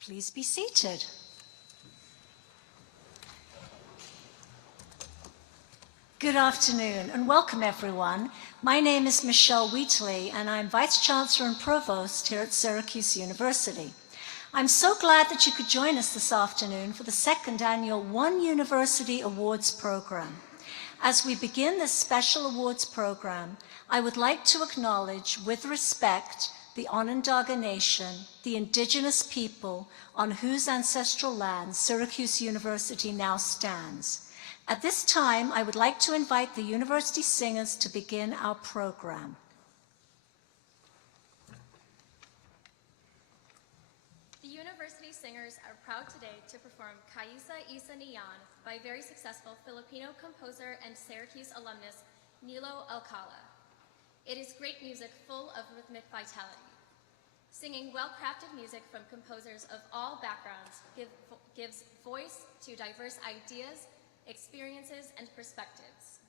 Please be seated. Good afternoon and welcome everyone. My name is Michelle Wheatley and I'm Vice Chancellor and Provost here at Syracuse University. I'm so glad that you could join us this afternoon for the second annual One University Awards program. As we begin this special awards program, I would like to acknowledge with respect the Onondaga Nation, the indigenous people on whose ancestral lands Syracuse University now stands. At this time, I would like to invite the University Singers to begin our program. The University Singers are proud today to perform Kaisa Isa Niyan by very successful Filipino composer and Syracuse alumnus Nilo Alcala. It is great music full of rhythmic vitality. Singing well-crafted music from composers of all backgrounds gives voice to diverse ideas, experiences, and perspectives.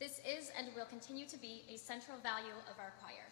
This is and will continue to be a central value of our choir.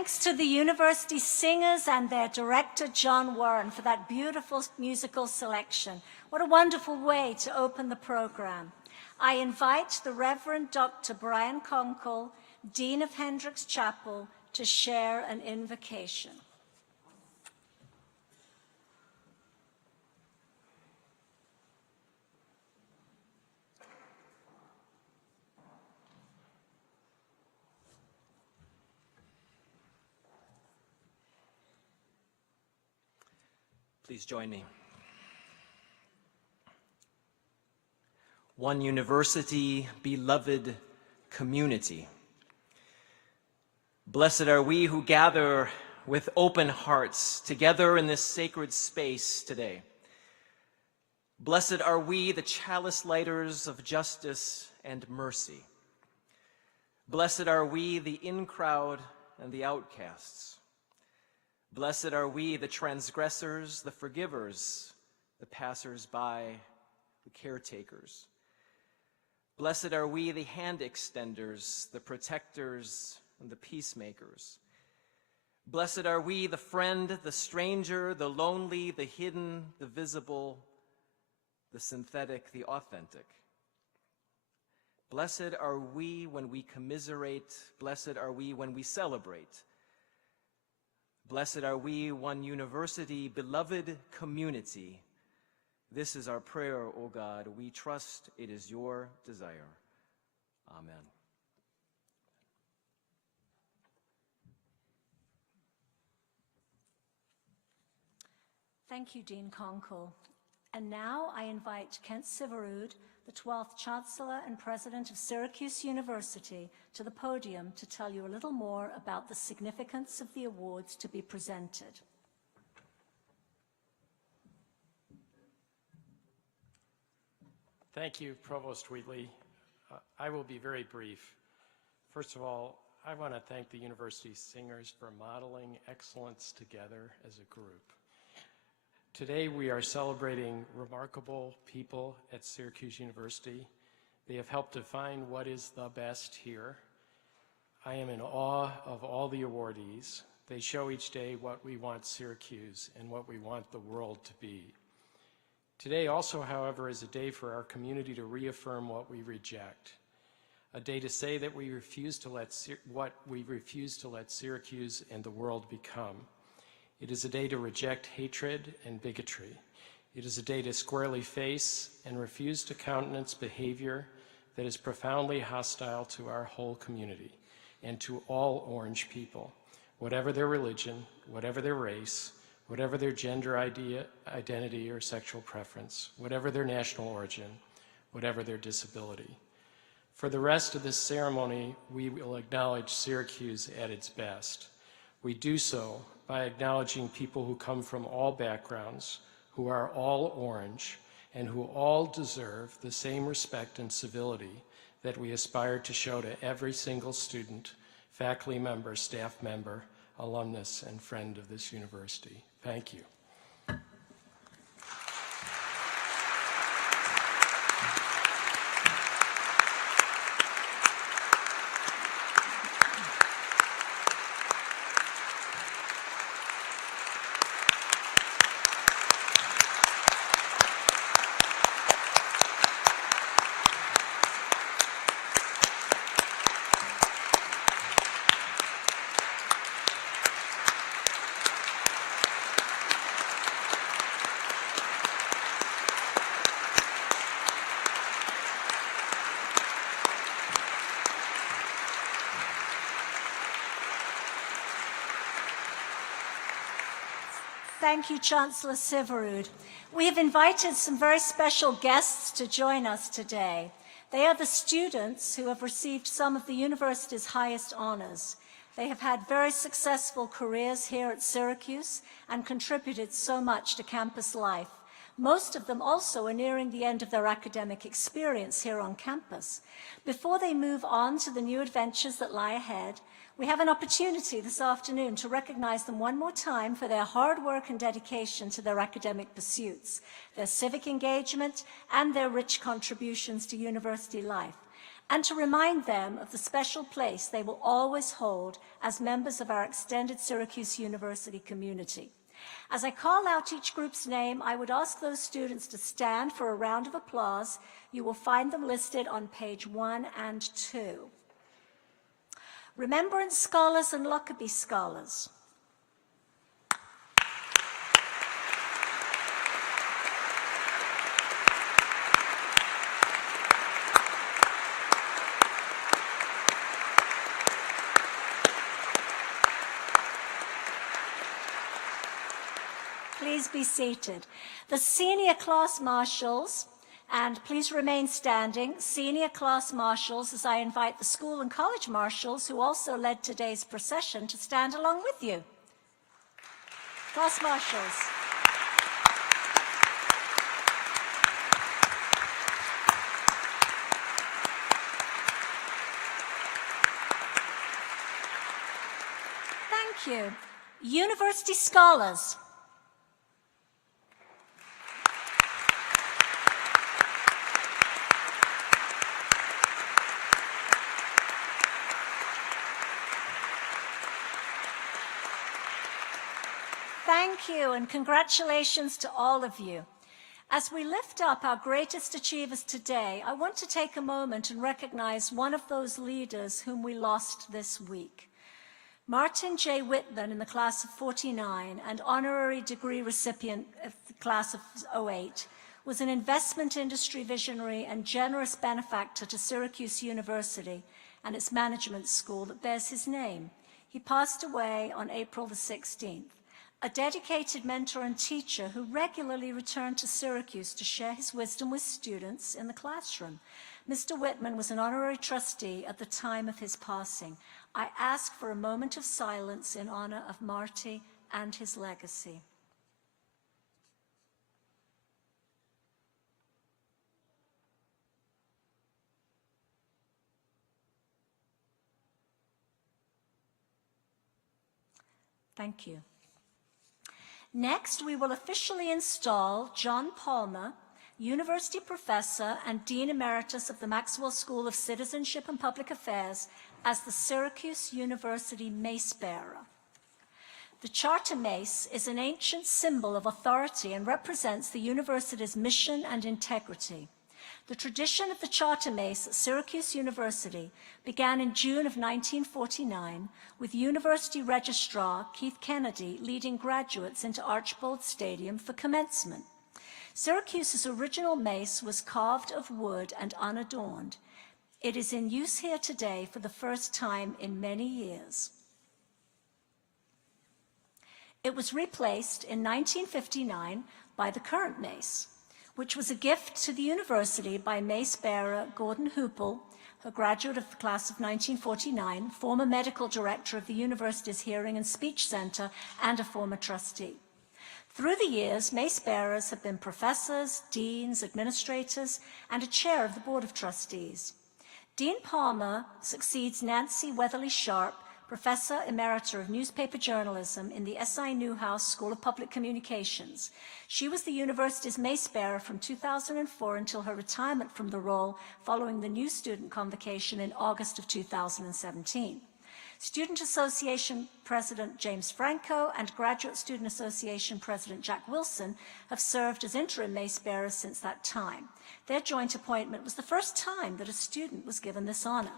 Thanks to the University Singers and their director, John Warren, for that beautiful musical selection. What a wonderful way to open the program. I invite the Reverend Dr. Brian Conkle, Dean of Hendricks Chapel, to share an invocation. Please join me. One University, beloved community. Blessed are we who gather with open hearts together in this sacred space today. Blessed are we, the chalice lighters of justice and mercy. Blessed are we, the in-crowd and the outcasts. Blessed are we, the transgressors, the forgivers, the passers-by, the caretakers. Blessed are we, the hand extenders, the protectors, and the peacemakers. Blessed are we, the friend, the stranger, the lonely, the hidden, the visible, the synthetic, the authentic. Blessed are we when we commiserate. Blessed are we when we celebrate. Blessed are we, one university, beloved community. This is our prayer, O God. We trust it is your desire. Amen. Thank you, Dean Conkle. And now I invite Kent Syverud, the 12th Chancellor and President of Syracuse University, to the podium to tell you a little more about the significance of the awards to be presented. Thank you, Provost Wheatley. I will be very brief. First of all, I want to thank the university singers for modeling excellence together as a group. Today we are celebrating remarkable people at Syracuse University. They have helped define what is the best here. I am in awe of all the awardees. They show each day what we want Syracuse and what we want the world to be. Today also, however, is a day for our community to reaffirm what we reject. A day to say that we refuse to let Syracuse and the world become. It is a day to reject hatred and bigotry. It is a day to squarely face and refuse to countenance behavior that is profoundly hostile to our whole community and to all Orange people, whatever their religion, whatever their race, whatever their gender identity or sexual preference, whatever their national origin, whatever their disability. For the rest of this ceremony, we will acknowledge Syracuse at its best. We do so by acknowledging people who come from all backgrounds, who are all Orange, and who all deserve the same respect and civility that we aspire to show to every single student, faculty member, staff member, alumnus, and friend of this university. Thank you. Thank you, Chancellor Syverud. We have invited some very special guests to join us today. They are the students who have received some of the university's highest honors. They have had very successful careers here at Syracuse and contributed so much to campus life. Most of them also are nearing the end of their academic experience here on campus. Before they move on to the new adventures that lie ahead, we have an opportunity this afternoon to recognize them one more time for their hard work and dedication to their academic pursuits, their civic engagement, and their rich contributions to university life, and to remind them of the special place they will always hold as members of our extended Syracuse University community. As I call out each group's name, I would ask those students to stand for a round of applause. You will find them listed on page 1 and 2. Remembrance Scholars and Lockerbie Scholars. Please be seated. The senior class marshals, and please remain standing, senior class marshals, as I invite the school and college marshals who also led today's procession to stand along with you. Class marshals. Thank you. University scholars. Thank you, and congratulations to all of you. As we lift up our greatest achievers today, I want to take a moment and recognize one of those leaders whom we lost this week. Martin J. Whitman in the class of 49 and honorary degree recipient of the class of 08 was an investment industry visionary and generous benefactor to Syracuse University and its management school that bears his name. He passed away on April the 16th. A dedicated mentor and teacher who regularly returned to Syracuse to share his wisdom with students in the classroom. Mr. Whitman was an honorary trustee at the time of his passing. I ask for a moment of silence in honor of Marty and his legacy. Thank you. Next, we will officially install John Palmer, University Professor and Dean Emeritus of the Maxwell School of Citizenship and Public Affairs, as the Syracuse University Mace Bearer. The Charter Mace is an ancient symbol of authority and represents the university's mission and integrity. The tradition of the Charter Mace at Syracuse University began in June of 1949 with University Registrar Keith Kennedy leading graduates into Archbold Stadium for commencement. Syracuse's original mace was carved of wood and unadorned. It is in use here today for the first time in many years. It was replaced in 1959 by the current mace, which was a gift to the university by mace bearer Gordon Hoople, a graduate of the class of 1949, former medical director of the university's Hearing and Speech Center, and a former trustee. Through the years, mace bearers have been professors, deans, administrators, and a chair of the Board of Trustees. Dean Palmer succeeds Nancy Weatherly Sharp, Professor Emerita of Newspaper Journalism in the S.I. Newhouse School of Public Communications. She was the university's mace bearer from 2004 until her retirement from the role following the new student convocation in August of 2017. Student Association President James Franco and Graduate Student Association President Jack Wilson have served as interim mace bearers since that time. Their joint appointment was the first time that a student was given this honor.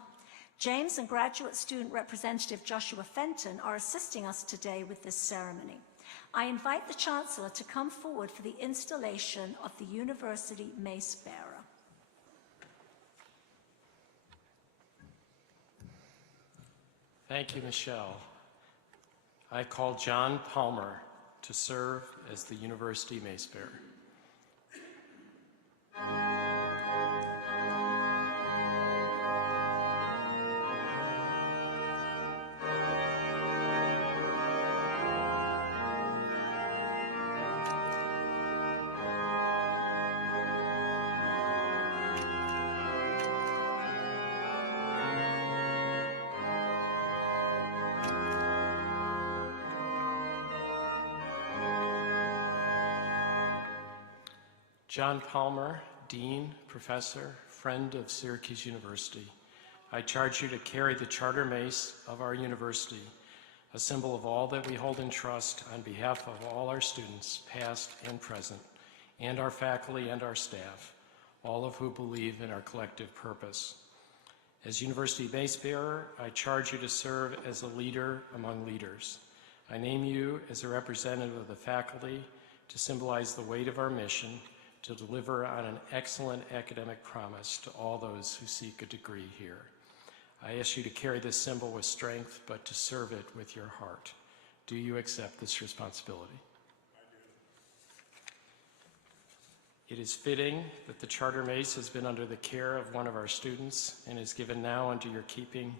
James and Graduate Student Representative Joshua Fenton are assisting us today with this ceremony. I invite the Chancellor to come forward for the installation of the University Mace Bearer. Thank you, Michelle. I call John Palmer to serve as the University Mace Bearer. John Palmer, Dean, Professor, friend of Syracuse University, I charge you to carry the Charter Mace of our university, a symbol of all that we hold in trust on behalf of all our students, past and present, and our faculty and our staff, all of who believe in our collective purpose. As University Mace Bearer, I charge you to serve as a leader among leaders. I name you as a representative of the faculty to symbolize the weight of our mission to deliver on an excellent academic promise to all those who seek a degree here. I ask you to carry this symbol with strength, but to serve it with your heart. Do you accept this responsibility? I do. It is fitting that the Charter Mace has been under the care of one of our students and is given now under your keeping,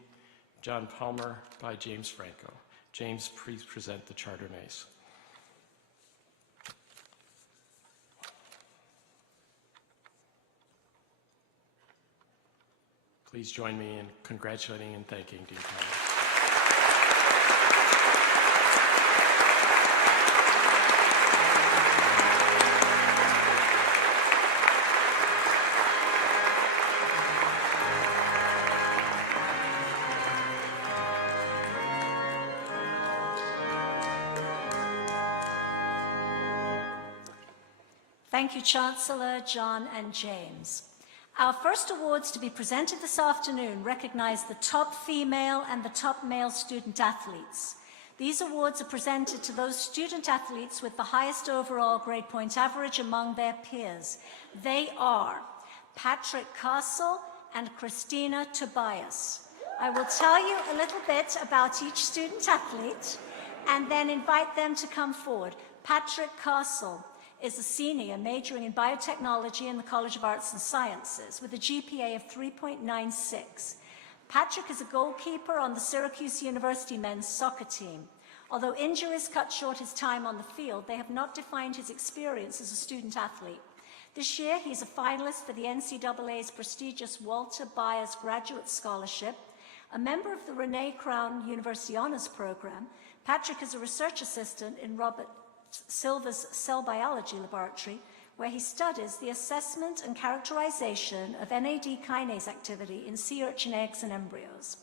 John Palmer, by James Franco. James, please present the Charter Mace. Please join me in congratulating and thanking Dean Thomas. Thank you, Chancellor, John, and James. Our first awards to be presented this afternoon recognize the top female and the top male student athletes. These awards are presented to those student athletes with the highest overall grade point average among their peers. They are Patrick Castle and Christina Tobias. I will tell you a little bit about each student athlete and then invite them to come forward. Patrick Castle is a senior majoring in biotechnology in the College of Arts and Sciences with a GPA of 3.96. Patrick is a goalkeeper on the Syracuse University men's soccer team. Although injuries cut short his time on the field, they have not defined his experience as a student athlete. This year, he's a finalist for the NCAA's prestigious Walter Byers Graduate Scholarship. A member of the Renee Crown University Honors Program, Patrick is a research assistant in Robert Silver's Cell Biology Laboratory, where he studies the assessment and characterization of NAD kinase activity in sea urchin eggs and embryos.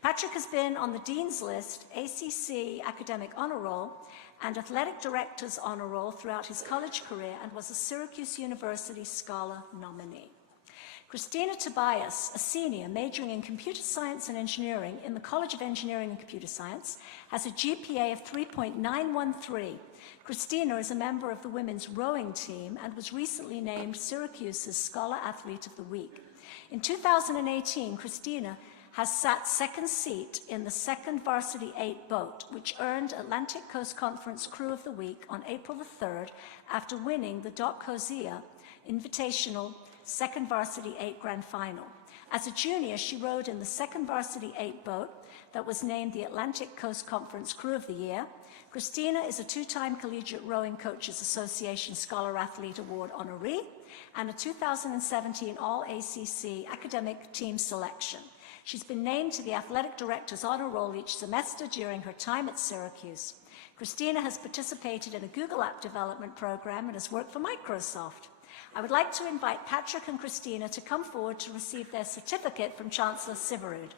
Patrick has been on the Dean's List, ACC Academic Honor Roll, and Athletic Director's Honor Roll throughout his college career and was a Syracuse University Scholar nominee. Christina Tobias, a senior majoring in computer science and engineering in the College of Engineering and Computer Science, has a GPA of 3.913. Christina is a member of the women's rowing team and was recently named Syracuse's Scholar Athlete of the Week. In 2018, Christina has sat second seat in the second Varsity 8 boat, which earned Atlantic Coast Conference Crew of the Week on April the 3rd after winning the Doc Hosea Invitational second Varsity 8 Grand Final. As a junior, she rowed in the second Varsity 8 boat that was named the Atlantic Coast Conference Crew of the Year. Christina is a two-time Collegiate Rowing Coaches Association Scholar Athlete Award honoree and a 2017 All-ACC Academic Team Selection. She's been named to the Athletic Director's Honor Roll each semester during her time at Syracuse. Christina has participated in a Google App development program and has worked for Microsoft. I would like to invite Patrick and Christina to come forward to receive their certificate from Chancellor Syverud.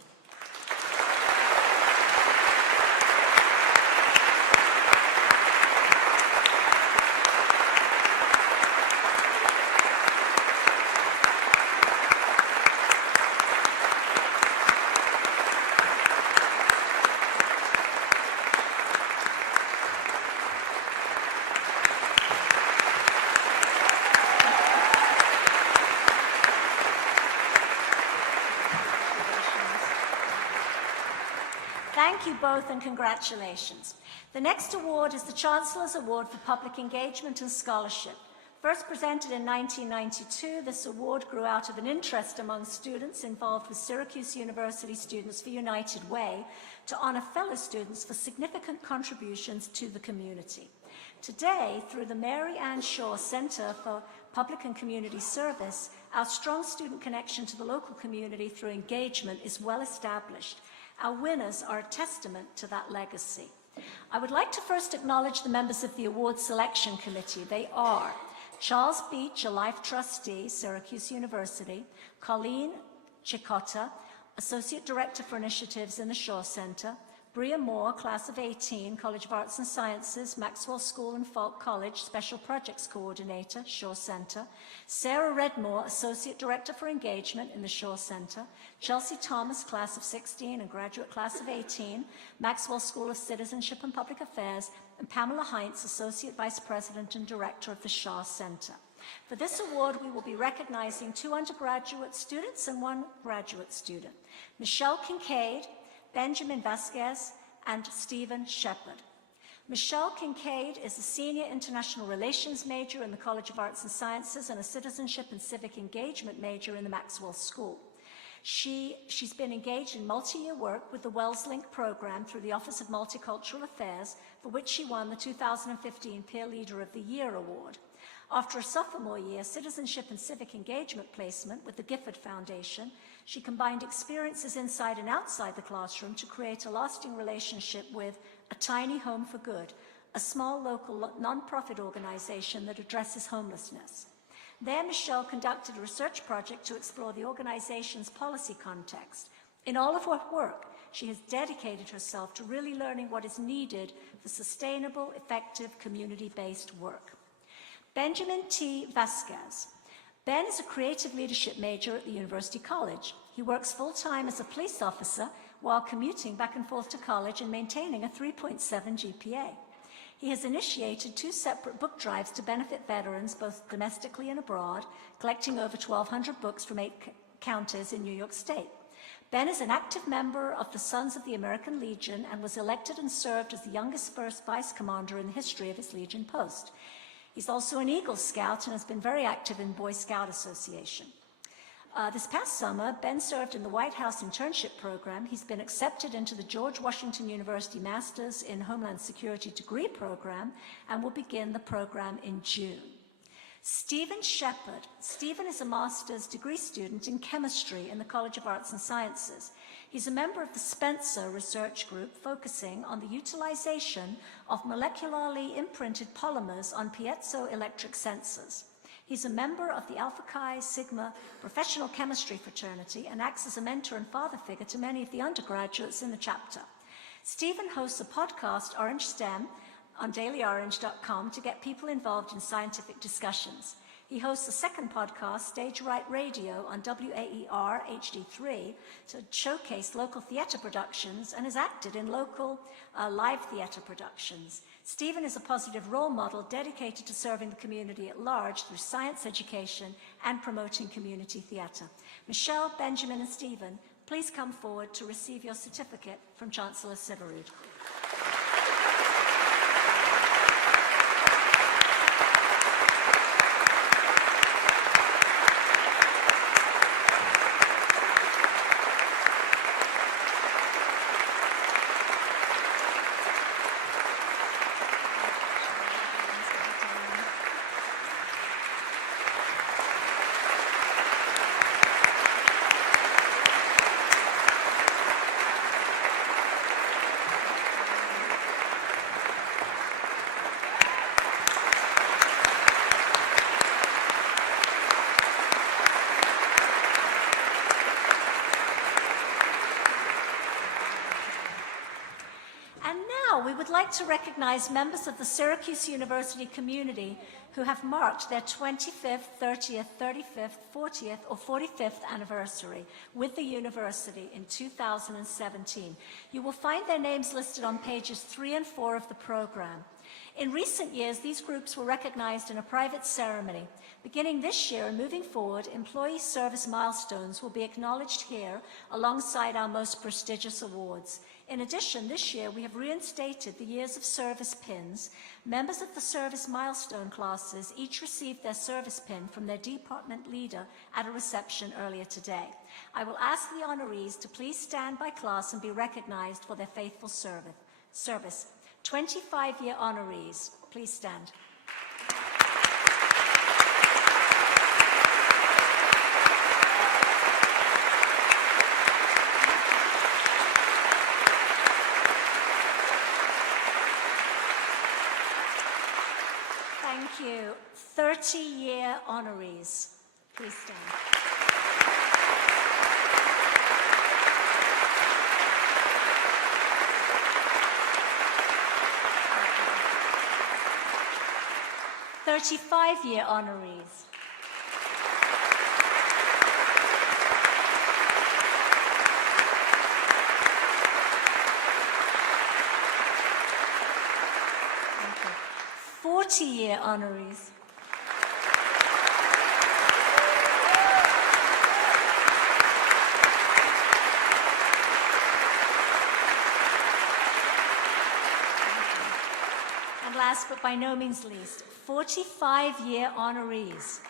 Thank you both and congratulations. The next award is the Chancellor's Award for Public Engagement and Scholarship. First presented in 1992, this award grew out of an interest among students involved with Syracuse University Students for United Way to honor fellow students for significant contributions to the community. Today, through the Mary Ann Shaw Center for Public and Community Service, our strong student connection to the local community through engagement is well established. Our winners are a testament to that legacy. I would like to first acknowledge the members of the Award Selection Committee. They are Charles Beach, a Life Trustee, Syracuse University, Colleen Chicotta, Associate Director for Initiatives in the Shaw Center, Bria Moore, Class of 18, College of Arts and Sciences, Maxwell School and Falk College, Special Projects Coordinator, Shaw Center, Sarah Redmore, Associate Director for Engagement in the Shaw Center, Chelsea Thomas, Class of 16 and Graduate Class of 18, Maxwell School of Citizenship and Public Affairs, and Pamela Heinz, Associate Vice President and Director of the Shaw Center. For this award, we will be recognizing 2 undergraduate students and 1 graduate student, Michelle Kincaid, Benjamin Vasquez, and Stephen Shepard. Michelle Kincaid is a senior international relations major in the College of Arts and Sciences and a citizenship and civic engagement major in the Maxwell School. She's been engaged in multi-year work with the WellsLink program through the Office of Multicultural Affairs, for which she won the 2015 Peer Leader of the Year award. After a sophomore year citizenship and civic engagement placement with the Gifford Foundation, she combined experiences inside and outside the classroom to create a lasting relationship with A Tiny Home for Good, a small local nonprofit organization that addresses homelessness. There, Michelle conducted a research project to explore the organization's policy context. In all of her work, she has dedicated herself to really learning what is needed for sustainable, effective, community-based work. Benjamin T. Vasquez. Ben is a creative leadership major at the University College. He works full-time as a police officer while commuting back and forth to college and maintaining a 3.7 GPA. He has initiated 2 separate book drives to benefit veterans, both domestically and abroad, collecting over 1,200 books from 8 counties in New York State. Ben is an active member of the Sons of the American Legion and was elected and served as the youngest first vice commander in the history of his Legion post. He's also an Eagle Scout and has been very active in Boy Scout Association. This past summer, Ben served in the White House internship program. He's been accepted into the George Washington University Masters in Homeland Security degree program and will begin the program in June. Stephen Shepard. Stephen is a master's degree student in chemistry in the College of Arts and Sciences. He's a member of the Spencer Research Group focusing on the utilization of molecularly imprinted polymers on piezoelectric sensors. He's a member of the Alpha Chi Sigma professional chemistry fraternity and acts as a mentor and father figure to many of the undergraduates in the chapter. Stephen hosts a podcast, Orange STEM, on dailyorange.com to get people involved in scientific discussions. He hosts a second podcast, Stage Right Radio, on WAER HD3 to showcase local theatre productions and has acted in local live theatre productions. Stephen is a positive role model dedicated to serving the community at large through science education and promoting community theatre. Michelle, Benjamin, and Stephen, please come forward to receive your certificate from Chancellor Syverud. We would like to recognize members of the Syracuse University community who have marked their 25th, 30th, 35th, 40th, or 45th anniversary with the university in 2017. You will find their names listed on pages 3 and 4 of the program. In recent years, these groups were recognized in a private ceremony. Beginning this year and moving forward, employee service milestones will be acknowledged here alongside our most prestigious awards. In addition, this year we have reinstated the Years of Service pins. Members of the service milestone classes each received their service pin from their department leader at a reception earlier today. I will ask the honorees to please stand by class and be recognized for their faithful service. 25-year honorees, please stand. Thank you. 30-year honorees, please stand. Okay. 35-year honorees. Okay. 40-year honorees. And last but by no means least, 45-year honorees.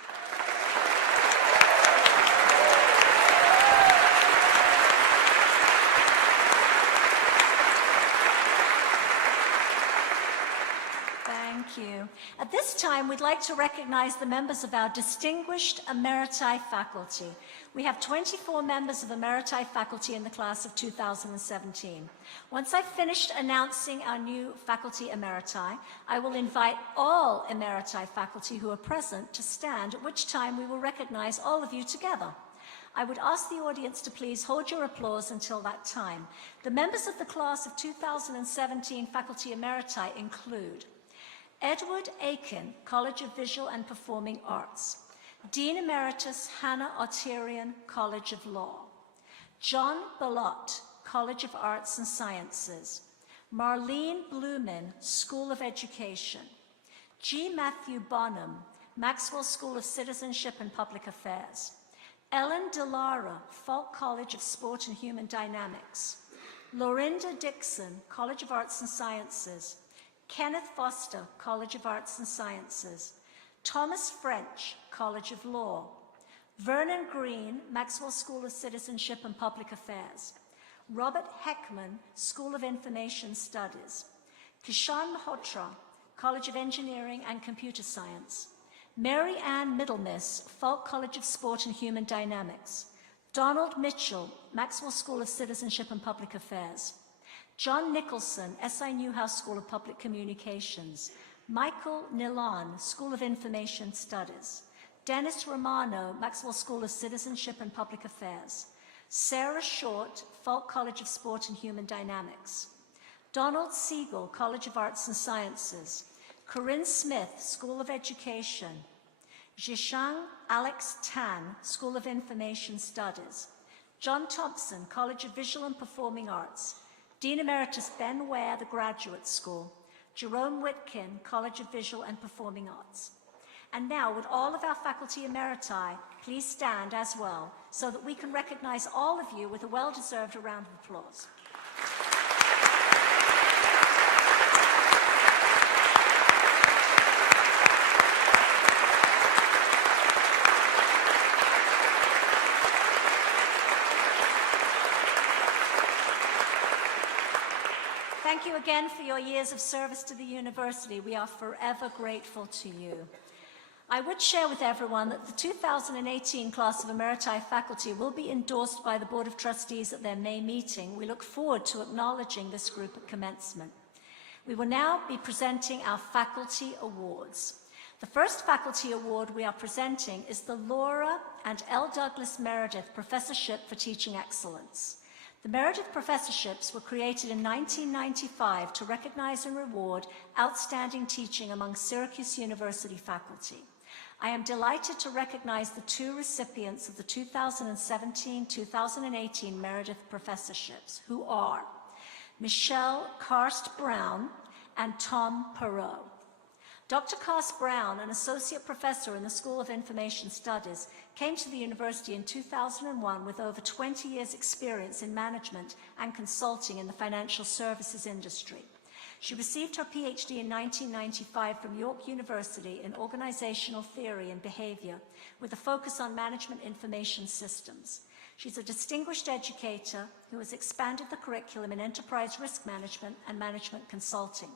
Thank you. At this time, we'd like to recognize the members of our distinguished Emeriti faculty. We have 24 members of Emeriti faculty in the class of 2017. Once I've finished announcing our new faculty Emeriti, I will invite all Emeriti faculty who are present to stand, at which time we will recognize all of you together. I would ask the audience to please hold your applause until that time. The members of the class of 2017 faculty Emeriti include Edward Aiken, College of Visual and Performing Arts. Dean Emeritus Hannah Oterian, College of Law. John Bellot, College of Arts and Sciences. Marlene Blumen, School of Education. G. Matthew Bonham, Maxwell School of Citizenship and Public Affairs. Ellen DeLara, Falk College of Sport and Human Dynamics. Lorinda Dixon, College of Arts and Sciences. Kenneth Foster, College of Arts and Sciences. Thomas French, College of Law. Vernon Green, Maxwell School of Citizenship and Public Affairs. Robert Heckman, School of Information Studies. Kishan Malhotra, College of Engineering and Computer Science. Mary Ann Middlemiss, Falk College of Sport and Human Dynamics. Donald Mitchell, Maxwell School of Citizenship and Public Affairs. John Nicholson, SI Newhouse School of Public Communications. Michael Nilan, School of Information Studies. Dennis Romano, Maxwell School of Citizenship and Public Affairs. Sarah Short, Falk College of Sport and Human Dynamics. Donald Siegel, College of Arts and Sciences. Corinne Smith, School of Education. Jishang Alex Tan, School of Information Studies. John Thompson, College of Visual and Performing Arts. Dean Emeritus Ben Ware, the Graduate School. Jerome Whitkin, College of Visual and Performing Arts. And now, would all of our faculty emeriti please stand as well, so that we can recognize all of you with a well-deserved round of applause. Thank you again for your years of service to the university. We are forever grateful to you. I would share with everyone that the 2018 class of Emeriti faculty will be endorsed by the Board of Trustees at their May meeting. We look forward to acknowledging this group at commencement. We will now be presenting our faculty awards. The first faculty award we are presenting is the Laura and L. Douglas Meredith Professorship for Teaching Excellence. The Meredith Professorships were created in 1995 to recognize and reward outstanding teaching among Syracuse University faculty. I am delighted to recognize the two recipients of the 2017-2018 Meredith Professorships, who are Michelle Karst Brown and Tom Perot. Dr. Karst Brown, an associate professor in the School of Information Studies, came to the university in 2001 with over 20 years' experience in management and consulting in the financial services industry. She received her PhD in 1995 from York University in organizational theory and behavior, with a focus on management information systems. She's a distinguished educator who has expanded the curriculum in enterprise risk management and management consulting.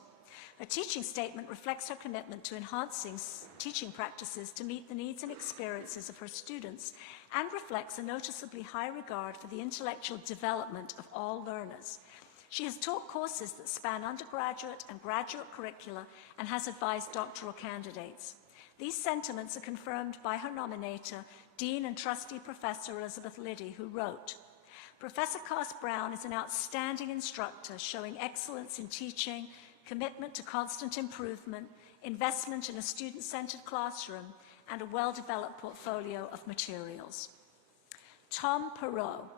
Her teaching statement reflects her commitment to enhancing teaching practices to meet the needs and experiences of her students and reflects a noticeably high regard for the intellectual development of all learners. She has taught courses that span undergraduate and graduate curricula and has advised doctoral candidates. These sentiments are confirmed by her nominator, Dean and Trustee Professor Elizabeth Liddy, who wrote, "Professor Karst Brown is an outstanding instructor showing excellence in teaching, commitment to constant improvement, investment in a student-centered classroom, and a well-developed portfolio of materials." Tom Perot.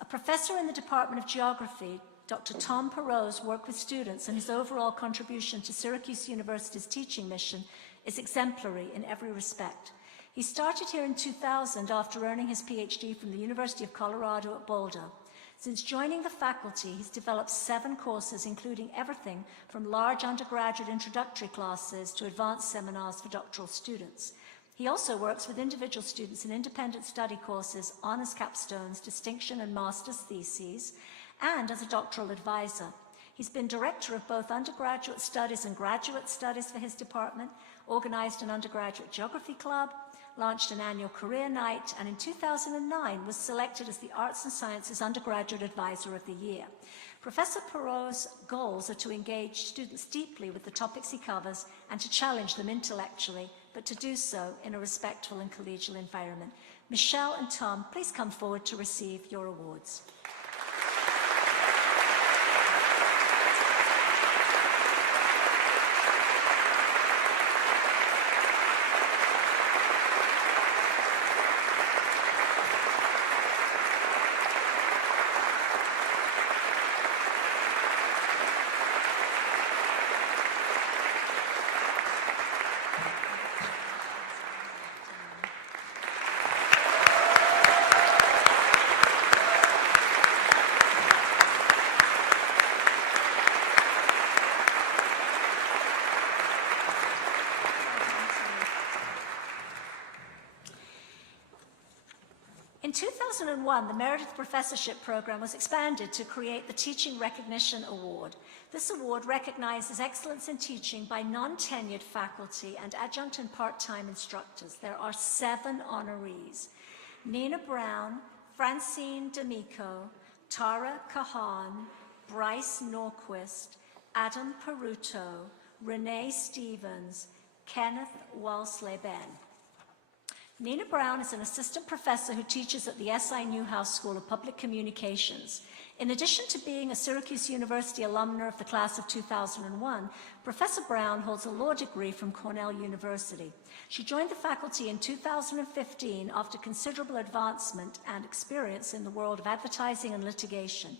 A professor in the Department of Geography, Dr. Tom Perot's work with students and his overall contribution to Syracuse University's teaching mission is exemplary in every respect. He started here in 2000 after earning his PhD from the University of Colorado at Boulder. Since joining the faculty, he's developed 7 courses, including everything from large undergraduate introductory classes to advanced seminars for doctoral students. He also works with individual students in independent study courses, honors capstones, distinction and master's theses, and as a doctoral advisor. He's been director of both undergraduate studies and graduate studies for his department, organized an undergraduate geography club, launched an annual career night, and in 2009 was selected as the Arts and Sciences Undergraduate Advisor of the Year. Professor Perot's goals are to engage students deeply with the topics he covers and to challenge them intellectually, but to do so in a respectful and collegial environment. Michelle and Tom, please come forward to receive your awards. In 2001, the Meredith Professorship Program was expanded to create the Teaching Recognition Award. This award recognizes excellence in teaching by non-tenured faculty and adjunct and part-time instructors. There are 7 honorees: Nina Brown, Francine D'Amico, Tara Kahan, Bryce Norquist, Adam Peruto, Renee Stevens, Kenneth Walsleben. Nina Brown is an assistant professor who teaches at the S.I. Newhouse School of Public Communications. In addition to being a Syracuse University alumna of the class of 2001, Professor Brown holds a law degree from Cornell University. She joined the faculty in 2015 after considerable advancement and experience in the world of advertising and litigation.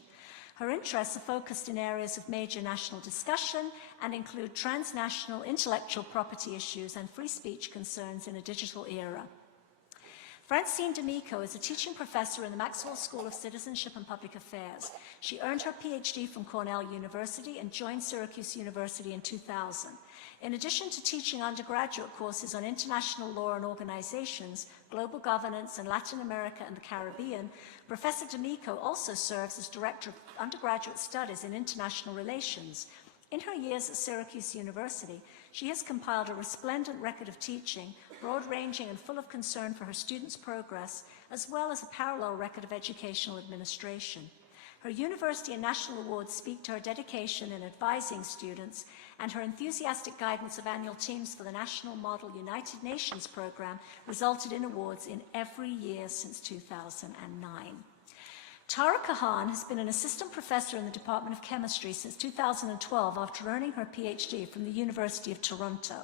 Her interests are focused in areas of major national discussion and include transnational intellectual property issues and free speech concerns in a digital era. Francine D'Amico is a teaching professor in the Maxwell School of Citizenship and Public Affairs. She earned her PhD from Cornell University and joined Syracuse University in 2000. In addition to teaching undergraduate courses on international law and organizations, global governance, and Latin America and the Caribbean, Professor D'Amico also serves as Director of Undergraduate Studies in International Relations. In her years at Syracuse University, she has compiled a resplendent record of teaching, broad-ranging and full of concern for her students' progress, as well as a parallel record of educational administration. Her university and national awards speak to her dedication in advising students, and her enthusiastic guidance of annual teams for the National Model United Nations program resulted in awards in every year since 2009. Tara Kahan has been an assistant professor in the Department of Chemistry since 2012 after earning her PhD from the University of Toronto.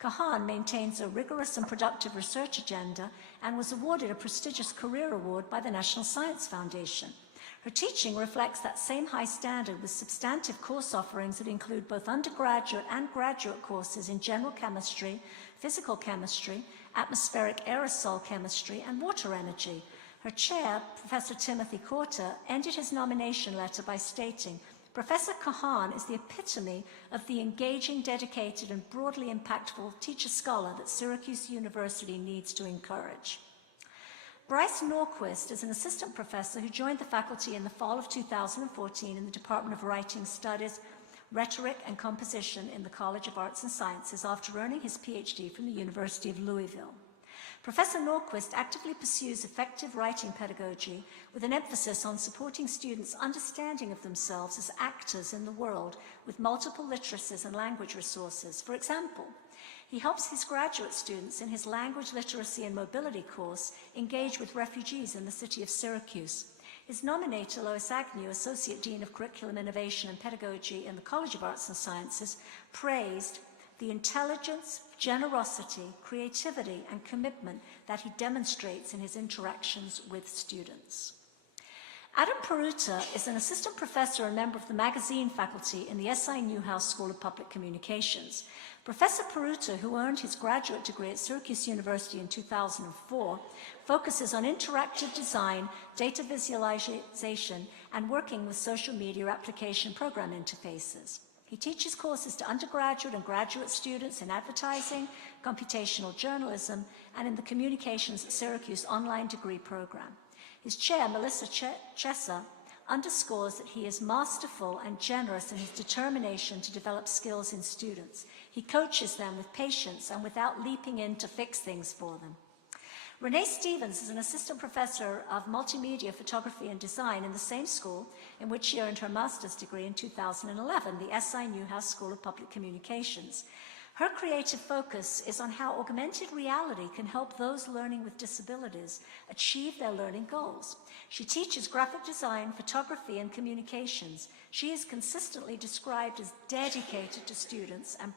Kahan maintains a rigorous and productive research agenda and was awarded a prestigious career award by the National Science Foundation. Her teaching reflects that same high standard with substantive course offerings that include both undergraduate and graduate courses in general chemistry, physical chemistry, atmospheric aerosol chemistry, and water energy. Her chair, Professor Timothy Korta, ended his nomination letter by stating, "Professor Kahan is the epitome of the engaging, dedicated, and broadly impactful teacher-scholar that Syracuse University needs to encourage." Bryce Norquist is an assistant professor who joined the faculty in the fall of 2014 in the Department of Writing Studies, Rhetoric, and Composition in the College of Arts and Sciences after earning his PhD from the University of Louisville. Professor Norquist actively pursues effective writing pedagogy with an emphasis on supporting students' understanding of themselves as actors in the world with multiple literacies and language resources. For example, he helps his graduate students in his Language Literacy and Mobility course engage with refugees in the city of Syracuse. His nominator, Lois Agnew, Associate Dean of Curriculum Innovation and Pedagogy in the College of Arts and Sciences, praised the intelligence, generosity, creativity, and commitment that he demonstrates in his interactions with students. Adam Peruta is an assistant professor and member of the magazine faculty in the S.I. Newhouse School of Public Communications. Professor Peruta, who earned his graduate degree at Syracuse University in 2004, focuses on interactive design, data visualization, and working with social media application program interfaces. He teaches courses to undergraduate and graduate students in advertising, computational journalism, and in the Communications at Syracuse online degree program. His chair, Melissa Chessa, underscores that he is masterful and generous in his determination to develop skills in students. He coaches them with patience and without leaping in to fix things for them. Renee Stevens is an assistant professor of multimedia photography and design in the same school in which she earned her master's degree in 2011, the SI Newhouse School of Public Communications. Her creative focus is on how augmented reality can help those learning with disabilities achieve their learning goals. She teaches graphic design, photography, and communications. She is consistently described as dedicated to students and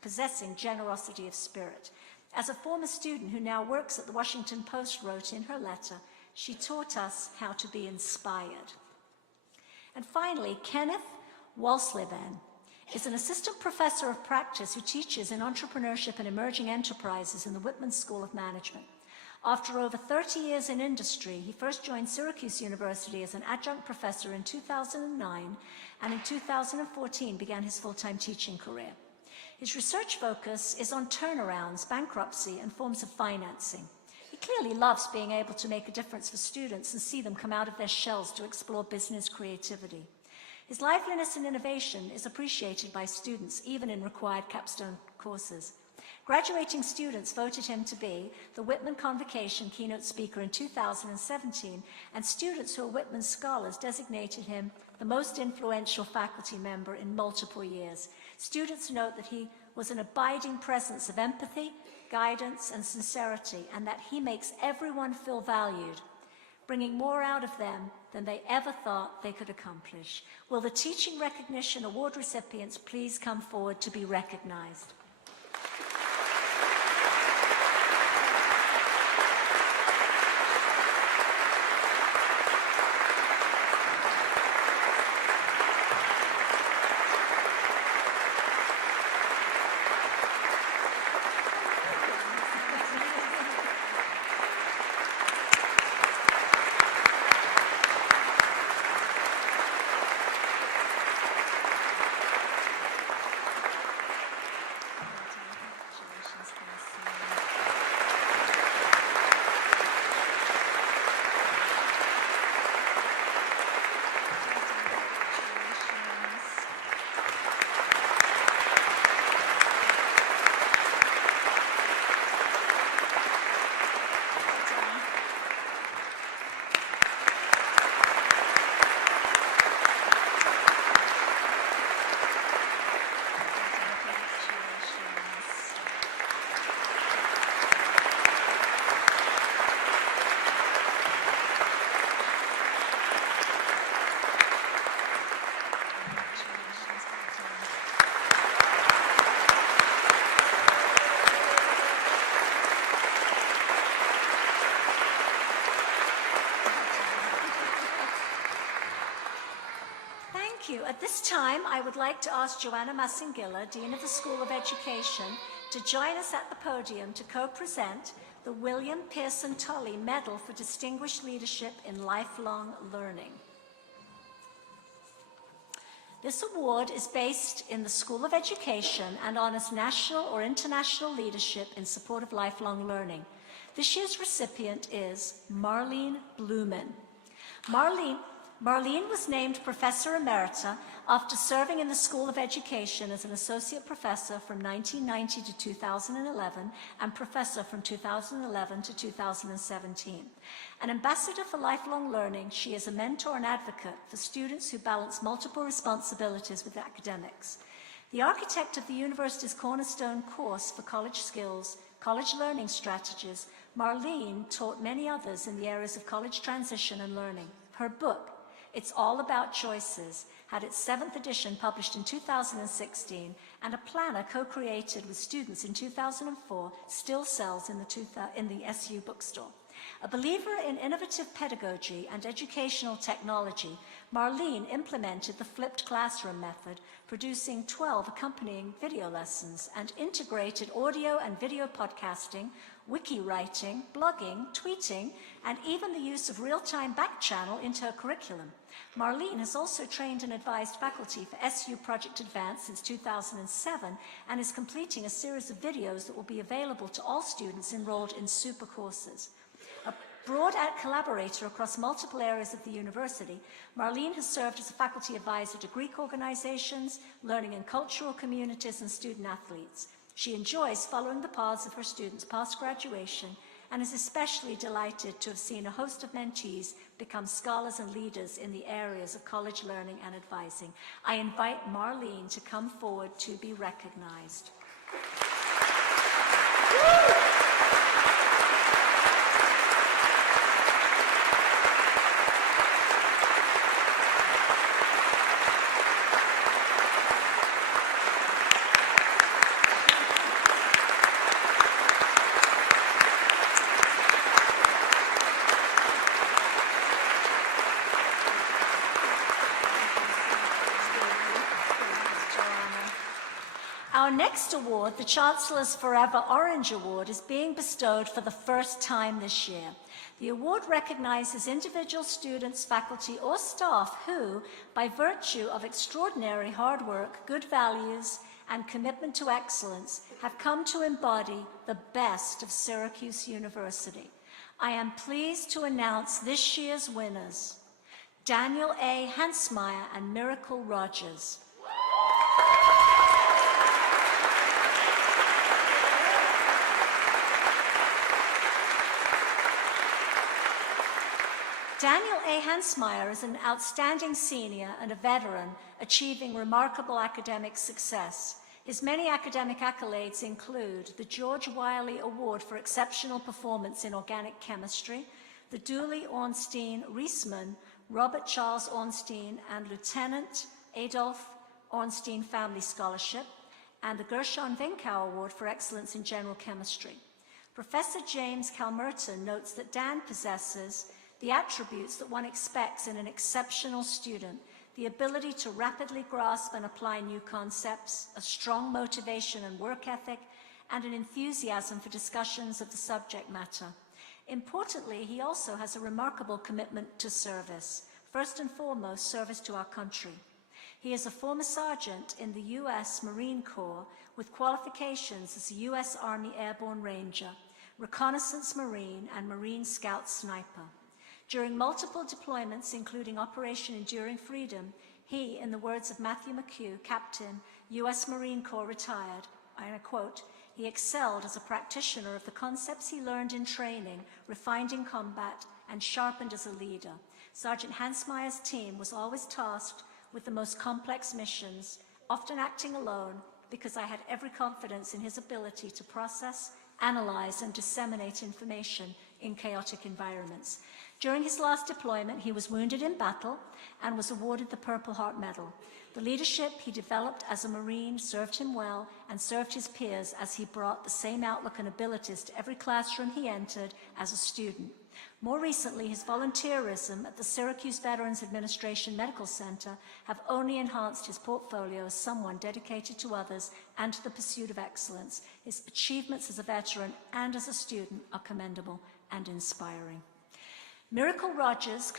possessing generosity of spirit. As a former student who now works at the Washington Post wrote in her letter, she taught us how to be inspired. And finally, Kenneth Walsleben is an assistant professor of practice who teaches in entrepreneurship and emerging enterprises in the Whitman School of Management. After over 30 years in industry, he first joined Syracuse University as an adjunct professor in 2009, and in 2014 began his full-time teaching career. His research focus is on turnarounds, bankruptcy, and forms of financing. He clearly loves being able to make a difference for students and see them come out of their shells to explore business creativity. His liveliness and innovation is appreciated by students, even in required capstone courses. Graduating students voted him to be the Whitman Convocation keynote speaker in 2017, and students who are Whitman scholars designated him the most influential faculty member in multiple years. Students note that he was an abiding presence of empathy, guidance, and sincerity, and that he makes everyone feel valued, bringing more out of them than they ever thought they could accomplish. Will the Teaching Recognition Award recipients please come forward to be recognized? At this time, I would like to ask Joanna Massingilla, Dean of the School of Education, to join us at the podium to co-present the William Pearson Tully Medal for Distinguished Leadership in Lifelong Learning. This award is based in the School of Education and honors national or international leadership in support of lifelong learning. This year's recipient is Marlene Blumen. Marlene was named Professor Emerita after serving in the School of Education as an associate professor from 1990 to 2011 and professor from 2011 to 2017. An ambassador for lifelong learning, she is a mentor and advocate for students who balance multiple responsibilities with academics. The architect of the university's cornerstone course for college skills, college learning strategies, Marlene taught many others in the areas of college transition and learning. Her book, It's All About Choices, had its 7th edition published in 2016, and a planner co-created with students in 2004 still sells in the SU bookstore. A believer in innovative pedagogy and educational technology, Marlene implemented the flipped classroom method, producing 12 accompanying video lessons, and integrated audio and video podcasting, wiki writing, blogging, tweeting, and even the use of real-time back channel into her curriculum. Marlene has also trained and advised faculty for SU Project Advance since 2007 and is completing a series of videos that will be available to all students enrolled in super courses. Broad collaborator across multiple areas of the university, Marlene has served as a faculty advisor to Greek organizations, learning and cultural communities, and student athletes. She enjoys following the paths of her students past graduation and is especially delighted to have seen a host of mentees become scholars and leaders in the areas of college learning and advising. I invite Marlene to come forward to be recognized. Our next award, the Chancellor's Forever Orange Award, is being bestowed for the first time this year. The award recognizes individual students, faculty, or staff who, by virtue of extraordinary hard work, good values, and commitment to excellence, have come to embody the best of Syracuse University. I am pleased to announce this year's winners, Daniel A. Hansmeyer and Miracle Rogers. Daniel A. Hansmeyer is an outstanding senior and a veteran achieving remarkable academic success. His many academic accolades include the George Wiley Award for Exceptional Performance in Organic Chemistry, the Dooley Ornstein Reisman, Robert Charles Ornstein, and Lieutenant Adolf Ornstein Family Scholarship, and the Gershon Vinkow Award for Excellence in General Chemistry. Professor James Calmerton notes that Dan possesses the attributes that one expects in an exceptional student: the ability to rapidly grasp and apply new concepts, a strong motivation and work ethic, and an enthusiasm for discussions of the subject matter. Importantly, he also has a remarkable commitment to service, first and foremost, service to our country. He is a former sergeant in the U.S. Marine Corps with qualifications as a U.S. Army Airborne Ranger, Reconnaissance Marine, and Marine Scout Sniper. During multiple deployments, including Operation Enduring Freedom, he, in the words of Matthew McHugh, Captain, U.S. Marine Corps retired, and I quote, "He excelled as a practitioner of the concepts he learned in training, refined in combat, and sharpened as a leader. Sergeant Hansmeyer's team was always tasked with the most complex missions, often acting alone, because I had every confidence in his ability to process, analyze, and disseminate information in chaotic environments." During his last deployment, he was wounded in battle and was awarded the Purple Heart Medal. The leadership he developed as a Marine served him well and served his peers as he brought the same outlook and abilities to every classroom he entered as a student. More recently, his volunteerism at the Syracuse Veterans Administration Medical Center have only enhanced his portfolio as someone dedicated to others and to the pursuit of excellence. His achievements as a veteran and as a student are commendable and inspiring. Miracle Rogers'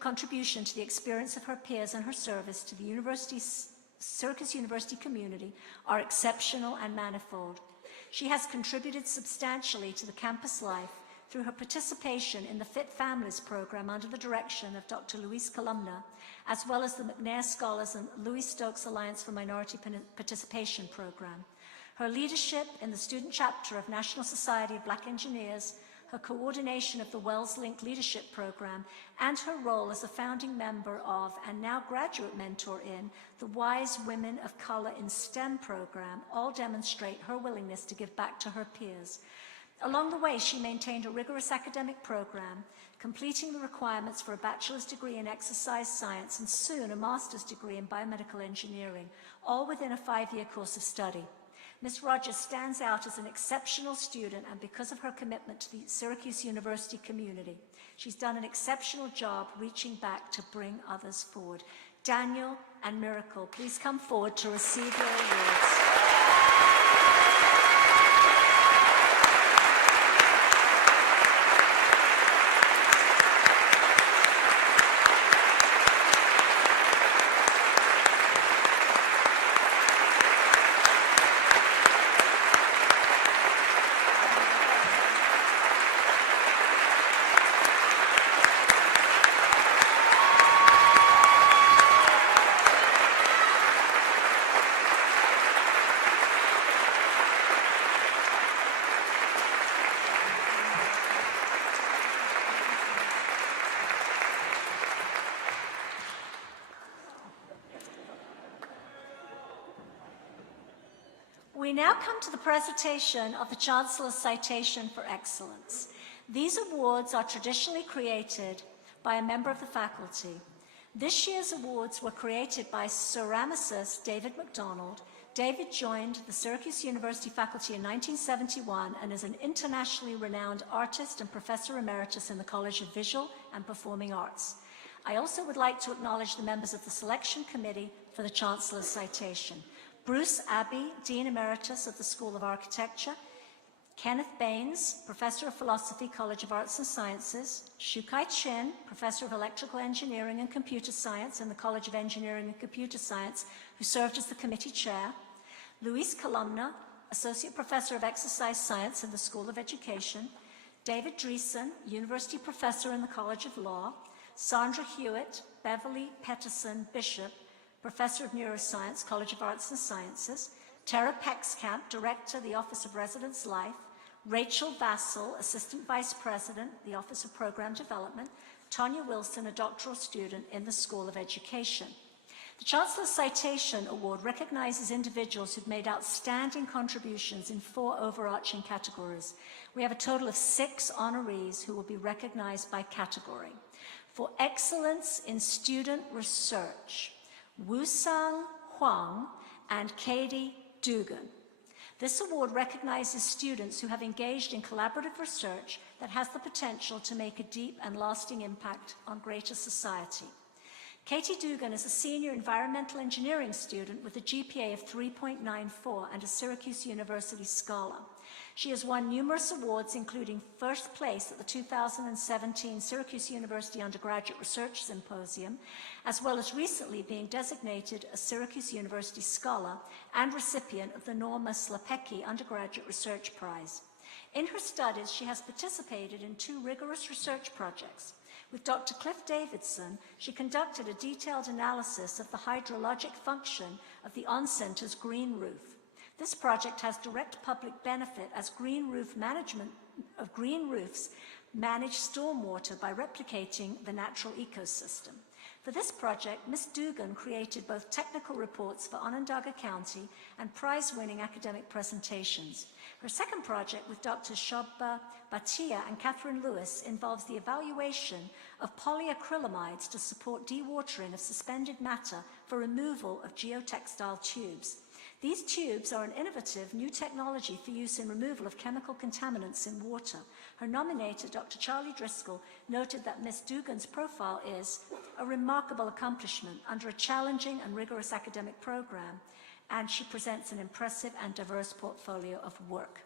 contribution to the experience of her peers and her service to the Syracuse University community are exceptional and manifold. She has contributed substantially to the campus life through her participation in the Fit Families program under the direction of Dr. Luis Columna, as well as the McNair Scholars and Louis Stokes Alliance for Minority Participation program. Her leadership in the student chapter of National Society of Black Engineers, her coordination of the WellsLink Leadership Program, and her role as a founding member of, and now graduate mentor in, the Wise Women of Color in STEM program all demonstrate her willingness to give back to her peers. Along the way, she maintained a rigorous academic program, completing the requirements for a bachelor's degree in exercise science and soon a master's degree in biomedical engineering, all within a 5-year course of study. Ms. Rogers stands out as an exceptional student and because of her commitment to the Syracuse University community. She's done an exceptional job reaching back to bring others forward. Daniel and Miracle, please come forward to receive your awards. We now come to the presentation of the Chancellor's Citation for Excellence. These awards are traditionally created by a member of the faculty. This year's awards were created by Sir Ramesses David MacDonald. David joined the Syracuse University faculty in 1971 and is an internationally renowned artist and professor emeritus in the College of Visual and Performing Arts. I also would like to acknowledge the members of the selection committee for the Chancellor's citation. Bruce Abbey, Dean Emeritus of the School of Architecture, Kenneth Baines, Professor of Philosophy, College of Arts and Sciences, Shukai Chin, Professor of Electrical Engineering and Computer Science in the College of Engineering and Computer Science, who served as the committee chair, Luis Columna, Associate Professor of Exercise Science in the School of Education, David Dreesen, University Professor in the College of Law, Sandra Hewitt, Beverly Peterson Bishop, Professor of Neuroscience, College of Arts and Sciences, Tara Pexkamp, Director, the Office of Residence Life, Rachel Vassell, Assistant Vice President, the Office of Program Development, Tanya Wilson, a doctoral student in the School of Education. The Chancellor's Citation Award recognizes individuals who've made outstanding contributions in 4 overarching categories. We have a total of 6 honorees who will be recognized by category. For excellence in student research, Woo-Sung Hwang and Katie Dugan. This award recognizes students who have engaged in collaborative research that has the potential to make a deep and lasting impact on greater society. Katie Dugan is a senior environmental engineering student with a GPA of 3.94 and a Syracuse University scholar. She has won numerous awards, including first place at the 2017 Syracuse University Undergraduate Research Symposium, as well as recently being designated a Syracuse University scholar and recipient of the Norma Slepecki Undergraduate Research Prize. In her studies, she has participated in 2 rigorous research projects. With Dr. Cliff Davidson, she conducted a detailed analysis of the hydrologic function of the on-center's green roof. This project has direct public benefit as green roofs manage stormwater by replicating the natural ecosystem. For this project, Ms. Dugan created both technical reports for Onondaga County and prize-winning academic presentations. Her second project with Dr. Shobha Bhatia and Catherine Lewis involves the evaluation of polyacrylamides to support dewatering of suspended matter for removal of geotextile tubes. These tubes are an innovative new technology for use in removal of chemical contaminants in water. Her nominator, Dr. Charlie Driscoll, noted that Ms. Dugan's profile is a remarkable accomplishment under a challenging and rigorous academic program, and she presents an impressive and diverse portfolio of work.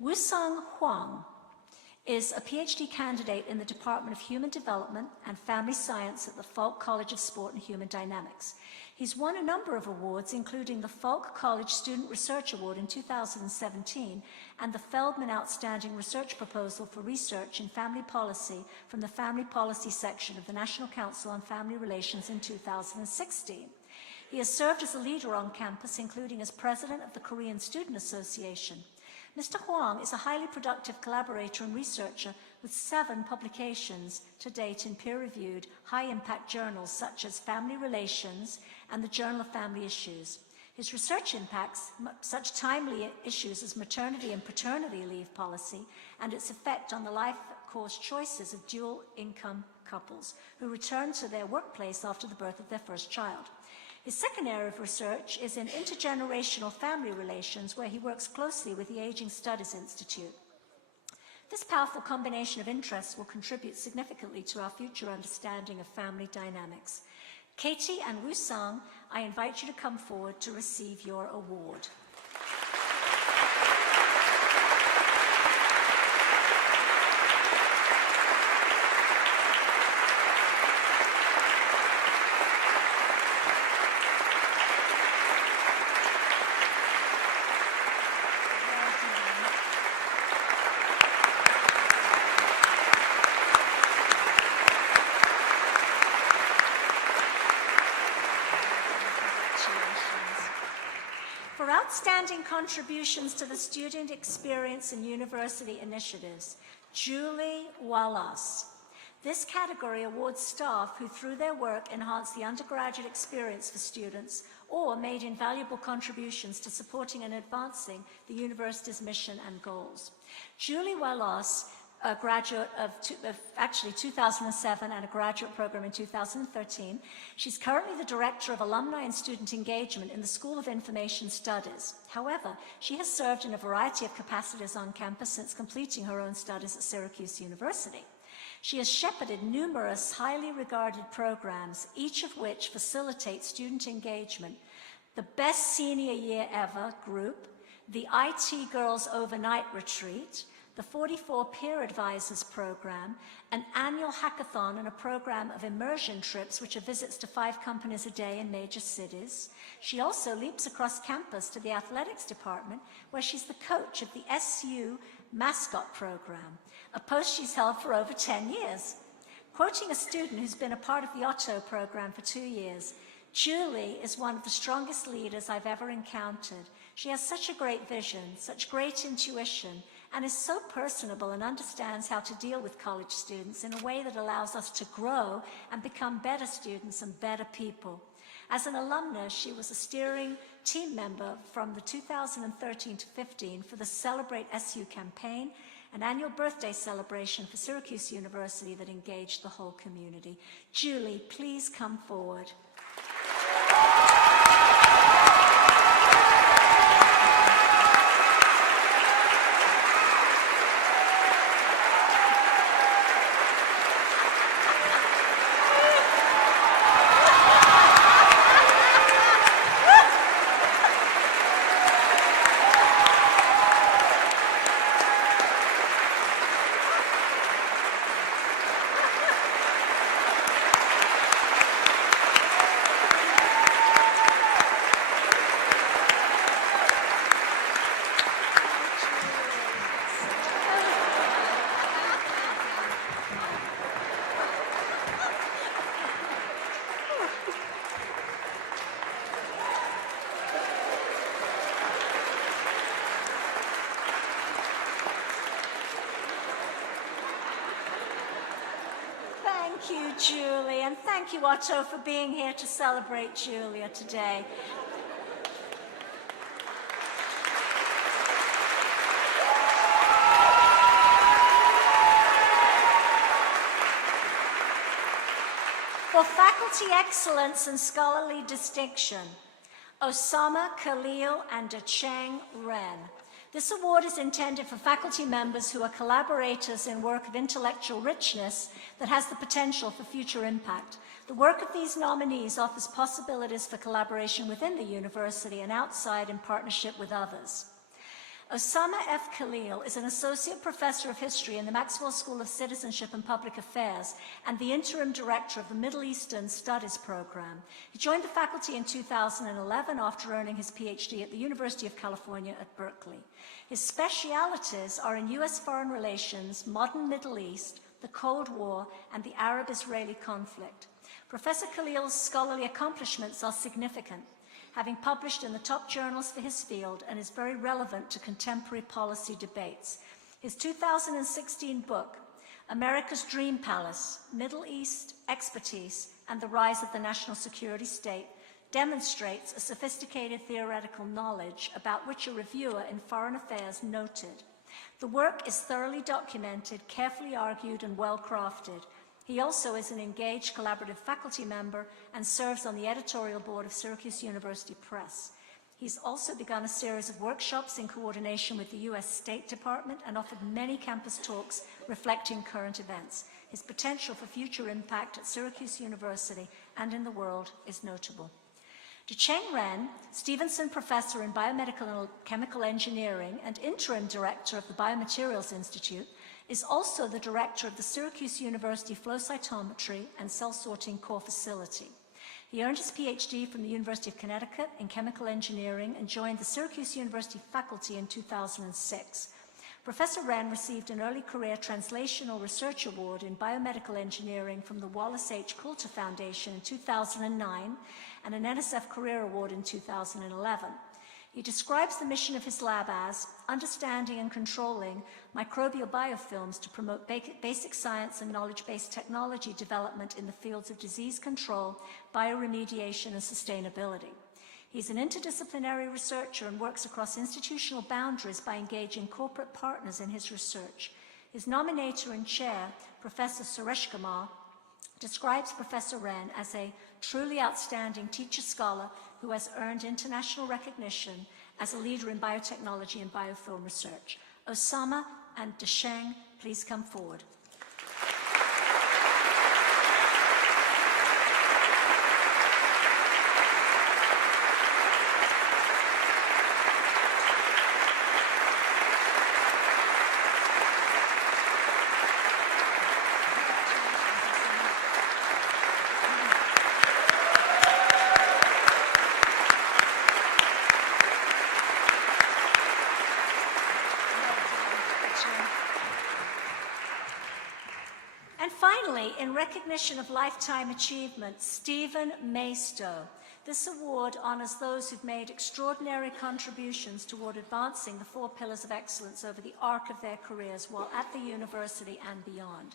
Woo-Sung Hwang is a PhD candidate in the Department of Human Development and Family Science at the Falk College of Sport and Human Dynamics. He's won a number of awards, including the Falk College Student Research Award in 2017 and the Feldman Outstanding Research Proposal for Research in Family Policy from the Family Policy section of the National Council on Family Relations in 2016. He has served as a leader on campus, including as president of the Korean Student Association. Mr. Hwang is a highly productive collaborator and researcher with 7 publications to date in peer-reviewed, high-impact journals such as Family Relations and the Journal of Family Issues. His research impacts such timely issues as maternity and paternity leave policy and its effect on the life course choices of dual-income couples who return to their workplace after the birth of their first child. His second area of research is in intergenerational family relations, where he works closely with the Aging Studies Institute. This powerful combination of interests will contribute significantly to our future understanding of family dynamics. Katie and Woo-Sung, I invite you to come forward to receive your award. For outstanding contributions to the student experience and university initiatives, Julie Wallace. This category awards staff who, through their work, enhance the undergraduate experience for students or made invaluable contributions to supporting and advancing the university's mission and goals. Julie Wallace, a graduate of 2007 and a graduate program in 2013. She's currently the Director of Alumni and Student Engagement in the School of Information Studies. However, she has served in a variety of capacities on campus since completing her own studies at Syracuse University. She has shepherded numerous highly regarded programs, each of which facilitates student engagement. The Best Senior Year Ever group, the IT Girls Overnight Retreat, the 44 Peer Advisors Program, an annual hackathon and a program of immersion trips, which are visits to 5 companies a day in major cities. She also leaps across campus to the athletics department, where she's the coach of the SU mascot program, a post she's held for over 10 years. Quoting a student who's been a part of the Otto program for 2 years, Julie is one of the strongest leaders I've ever encountered. She has such a great vision, such great intuition, and is so personable and understands how to deal with college students in a way that allows us to grow and become better students and better people. As an alumnus, she was a steering team member from the 2013 to 15 for the Celebrate SU campaign, an annual birthday celebration for Syracuse University that engaged the whole community. Julie, please come forward. Thank you, Julie, and thank you, Otto, for being here to celebrate Julia today. For faculty excellence and scholarly distinction, Osama Khalil and Decheng Ren. This award is intended for faculty members who are collaborators in work of intellectual richness that has the potential for future impact. The work of these nominees offers possibilities for collaboration within the university and outside in partnership with others. Osama F. Khalil is an associate professor of history in the Maxwell School of Citizenship and Public Affairs and the interim director of the Middle Eastern Studies program. He joined the faculty in 2011 after earning his PhD at the University of California at Berkeley. His specialities are in U.S. foreign relations, modern Middle East, the Cold War, and the Arab-Israeli conflict. Professor Khalil's scholarly accomplishments are significant, having published in the top journals for his field, and is very relevant to contemporary policy debates. His 2016 book, America's Dream Palace, Middle East Expertise and the Rise of the National Security State, demonstrates a sophisticated theoretical knowledge about which a reviewer in Foreign Affairs noted. The work is thoroughly documented, carefully argued, and well-crafted. He also is an engaged collaborative faculty member and serves on the editorial board of Syracuse University Press. He's also begun a series of workshops in coordination with the U.S. State Department and offered many campus talks reflecting current events. His potential for future impact at Syracuse University and in the world is notable. Decheng Ren, Stevenson Professor in Biomedical and Chemical Engineering and Interim Director of the Biomaterials Institute, is also the director of the Syracuse University Flow Cytometry and Cell Sorting Core Facility. He earned his PhD from the University of Connecticut in Chemical Engineering and joined the Syracuse University faculty in 2006. Professor Ren received an early career translational research award in biomedical engineering from the Wallace H. Coulter Foundation in 2009 and an NSF Career Award in 2011. He describes the mission of his lab as understanding and controlling microbial biofilms to promote basic science and knowledge-based technology development in the fields of disease control, bioremediation, and sustainability. He's an interdisciplinary researcher and works across institutional boundaries by engaging corporate partners in his research. His nominator and chair, Professor Suresh Kumar, describes Professor Ren as a truly outstanding teacher-scholar who has earned international recognition as a leader in biotechnology and biofilm research. Osama and Desheng, please come forward. And finally, in recognition of lifetime achievement, Stephen Maisto. This award honors those who've made extraordinary contributions toward advancing the 4 pillars of excellence over the arc of their careers while at the university and beyond.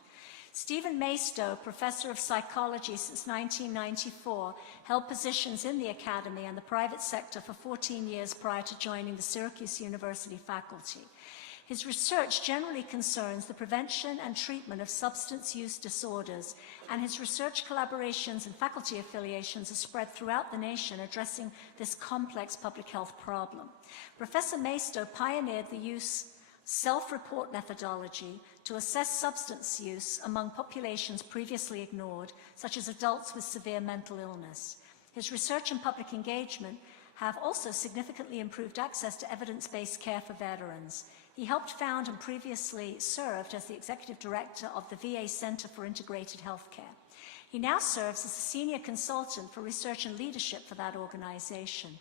Stephen Maisto, professor of psychology since 1994, held positions in the academy and the private sector for 14 years prior to joining the Syracuse University faculty. His research generally concerns the prevention and treatment of substance use disorders, and his research collaborations and faculty affiliations are spread throughout the nation addressing this complex public health problem. Professor Maisto pioneered the use self-report methodology to assess substance use among populations previously ignored, such as adults with severe mental illness. His research and public engagement have also significantly improved access to evidence-based care for veterans. He helped found and previously served as the executive director of the VA Center for Integrated Healthcare. He now serves as a senior consultant for research and leadership for that organization.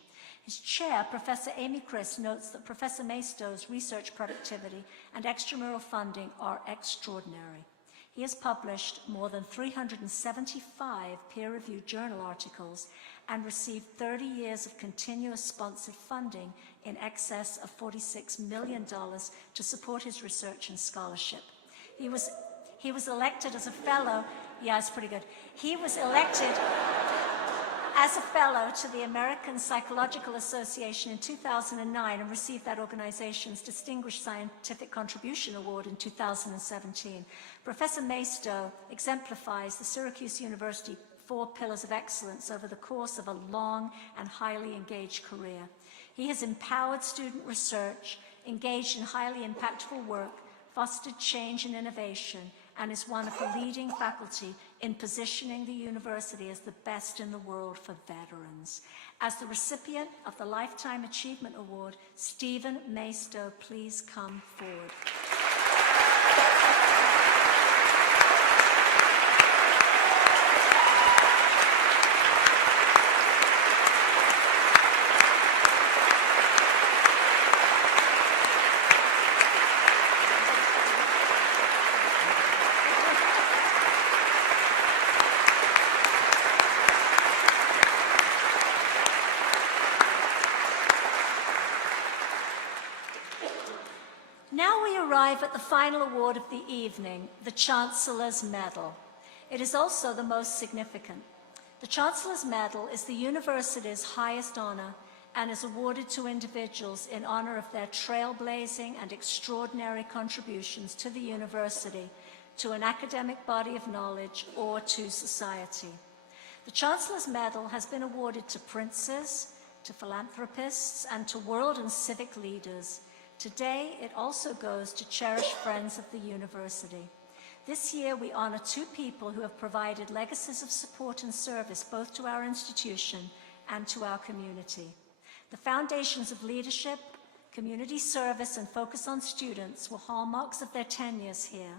His chair, Professor Amy Christ, notes that Professor Maisto's research productivity and extramural funding are extraordinary. He has published more than 375 peer-reviewed journal articles and received 30 years of continuous sponsored funding in excess of $46 million to support his research and scholarship. He was elected as a fellow, yeah, it's pretty good. He was elected as a fellow to the American Psychological Association in 2009 and received that organization's Distinguished Scientific Contribution Award in 2017. Professor Maisto exemplifies the Syracuse University 4 pillars of excellence over the course of a long and highly engaged career. He has empowered student research, engaged in highly impactful work, fostered change and innovation, and is one of the leading faculty in positioning the university as the best in the world for veterans. As the recipient of the Lifetime Achievement Award, Stephen Maisto, please come forward. Now we arrive at the final award of the evening, the Chancellor's Medal. It is also the most significant. The Chancellor's Medal is the university's highest honor and is awarded to individuals in honor of their trailblazing and extraordinary contributions to the university, to an academic body of knowledge, or to society. The Chancellor's Medal has been awarded to princes, to philanthropists, and to world and civic leaders. Today, it also goes to cherished friends of the university. This year, we honor 2 people who have provided legacies of support and service both to our institution and to our community. The foundations of leadership, community service, and focus on students were hallmarks of their tenures here,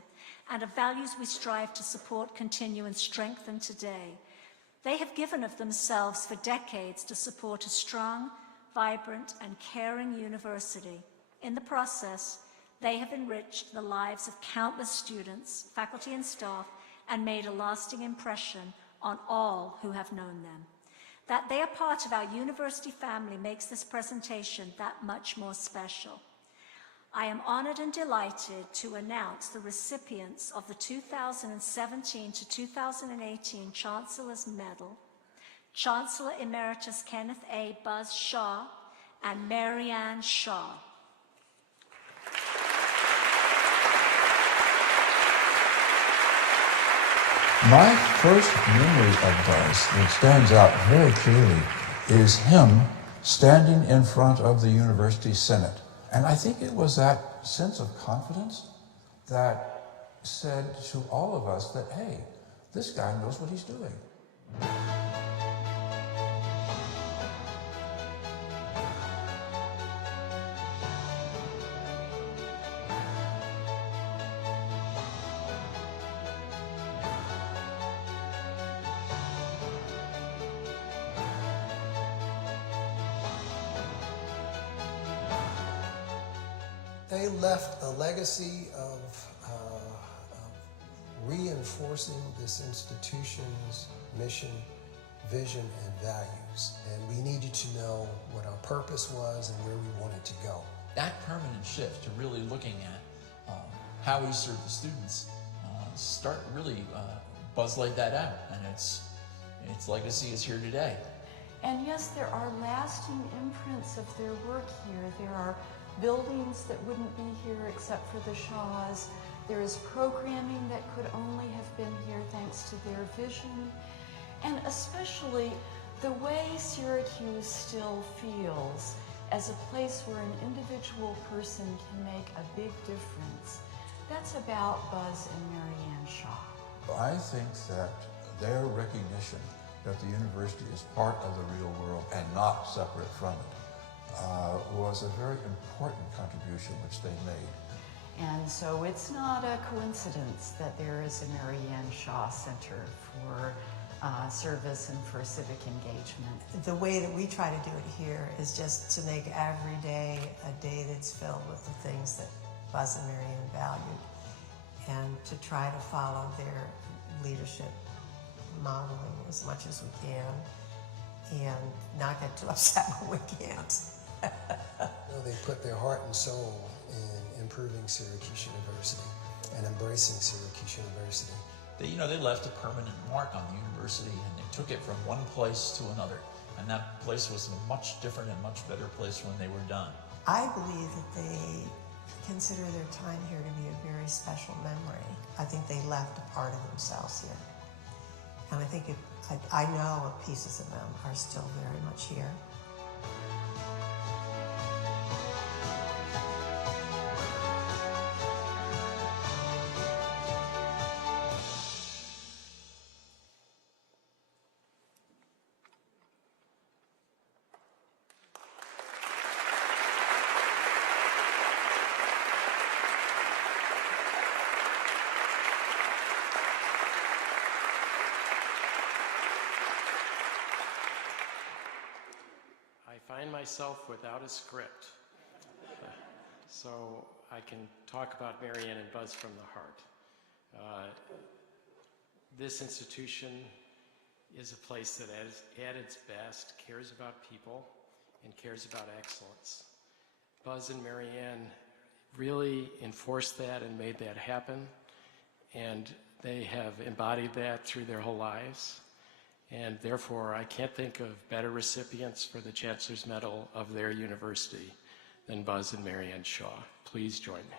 and of values we strive to support, continue, and strengthen today. They have given of themselves for decades to support a strong, vibrant, and caring university. In the process, they have enriched the lives of countless students, faculty, and staff, and made a lasting impression on all who have known them. That they are part of our university family makes this presentation that much more special. I am honored and delighted to announce the recipients of the 2017 to 2018 Chancellor's Medal, Chancellor Emeritus Kenneth A. Buzz Shaw, and Marianne Shaw. My first memory of Buzz that stands out very clearly is him standing in front of the University Senate. And I think it was that sense of confidence that said to all of us that, hey, this guy knows what he's doing. They left a legacy of reinforcing this institution's mission, vision, and values. And we needed to know what our purpose was and where we wanted to go. That permanent shift to really looking at how we serve the students, Buzz laid that out, and its legacy is here today. And yes, there are lasting imprints of their work here. There are buildings that wouldn't be here except for the Shaws. There is programming that could only have been here thanks to their vision. And especially the way Syracuse still feels as a place where an individual person can make a big difference. That's about Buzz and Marianne Shaw. I think that their recognition that the university is part of the real world and not separate from it was a very important contribution which they made. And so it's not a coincidence that there is a Marianne Shaw Center for service and for civic engagement. The way that we try to do it here is just to make every day a day that's filled with the things that Buzz and Marianne valued, and to try to follow their leadership modeling as much as we can, and not get too upset when we can't. They put their heart and soul in improving Syracuse University and embracing Syracuse University. They left a permanent mark on the university, and they took it from one place to another. And that place was a much different and much better place when they were done. I believe that they consider their time here to be a very special memory. I think they left a part of themselves here. And I think I know pieces of them are still very much here. I find myself without a script, so I can talk about Marianne and Buzz from the heart. This institution is a place that at its best cares about people and cares about excellence. Buzz and Marianne really enforced that and made that happen, and they have embodied that through their whole lives. And therefore, I can't think of better recipients for the Chancellor's Medal of their university than Buzz and Marianne Shaw. Please join me.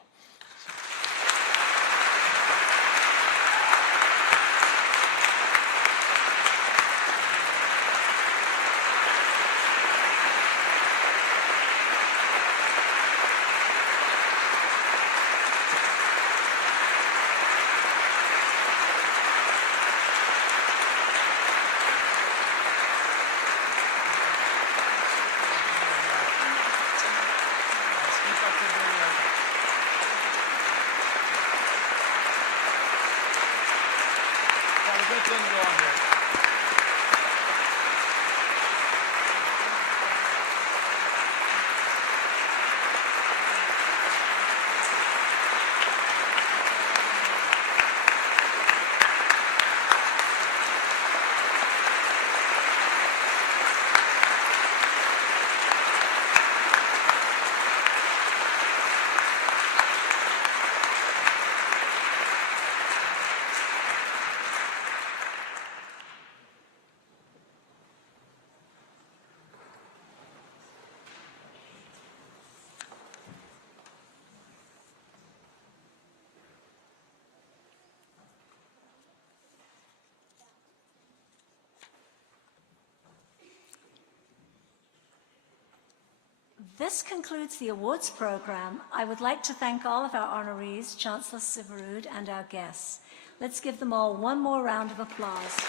This concludes the awards program. I would like to thank all of our honorees, Chancellor Syverud, and our guests. Let's give them all one more round of applause.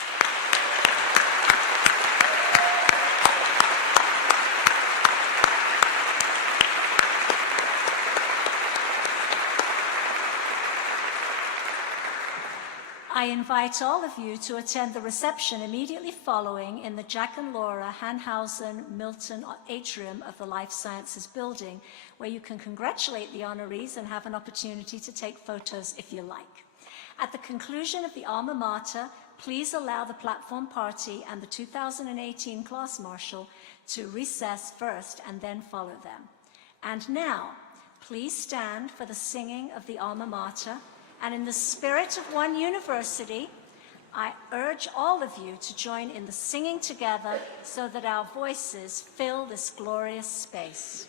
I invite all of you to attend the reception immediately following in the Jack and Laura Hanhausen Milton Atrium of the Life Sciences Building, where you can congratulate the honorees and have an opportunity to take photos if you like. At the conclusion of the Alma Mater, please allow the platform party and the 2018 class marshal to recess first and then follow them. And now, please stand for the singing of the Alma Mater. And in the spirit of one university, I urge all of you to join in the singing together so that our voices fill this glorious space.